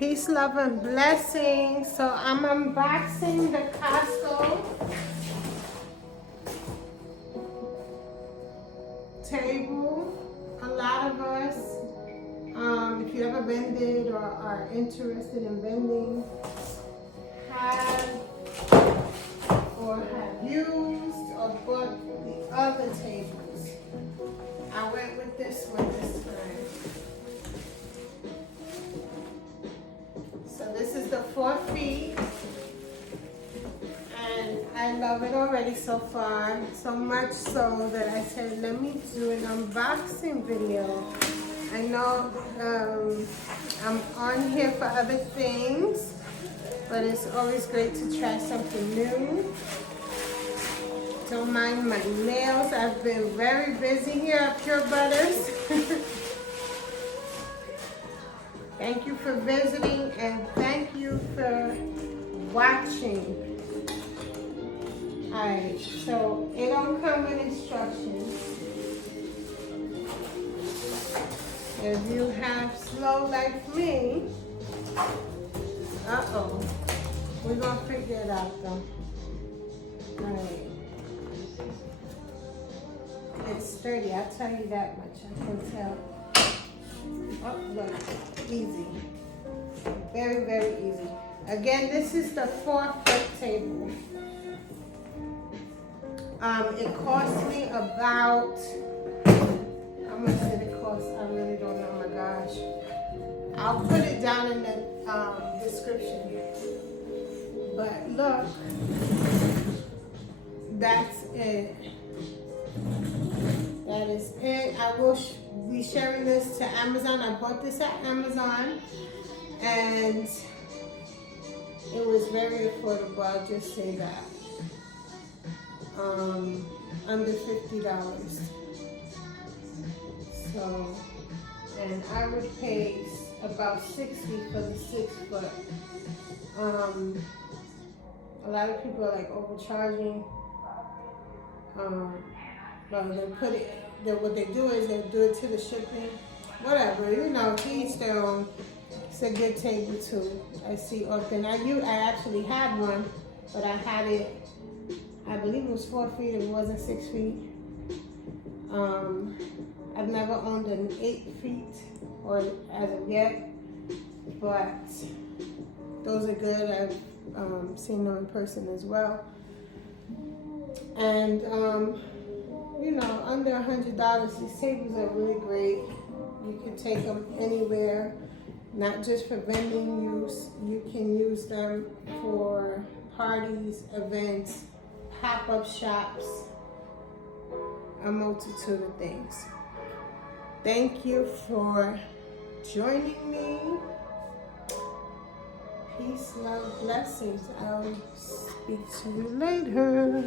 Peace, love, and blessings. So I'm unboxing the Costco table. A lot of us, if you ever vended or are interested in vending, have used or bought the other tables. I went with this one this time. So this is the 4 feet, and I love it already so far, so much so that I said let me do an unboxing video. I know I'm on here for other things, but it's always great to try something new. Don't mind my nails. I've been very busy here at Pure Butters. Thank you for visiting and thank you for watching. Alright, so it don't come with instructions. If you have slow like me, we're gonna figure it out though. Alright. It's sturdy, I'll tell you that much. I can tell. Oh, look, easy. Very, very easy. Again, this is the 4-foot table. It cost me about, how much did it cost? I really don't know, oh my gosh. I'll put it down in the description here. But look, that's it. That is it. I will be sharing this to Amazon. I bought this at Amazon and it was very affordable. I'll just say that. Under $50. So, and I would pay about $60 for the 6 foot. A lot of people are like overcharging. Well, they put it. What they do is they do it to the shipping. Whatever, you know, to each their own. It's a good table too. I see often. I actually had one, but I had it. I believe it was 4 feet. It wasn't 6 feet. I've never owned an 8 feet, or as of yet, but those are good. I've seen them in person as well, and you know, under $100, these tables are really great. You can take them anywhere, not just for vending use. You can use them for parties, events, pop-up shops, a multitude of things. Thank you for joining me. Peace, love, blessings. I'll speak to you later.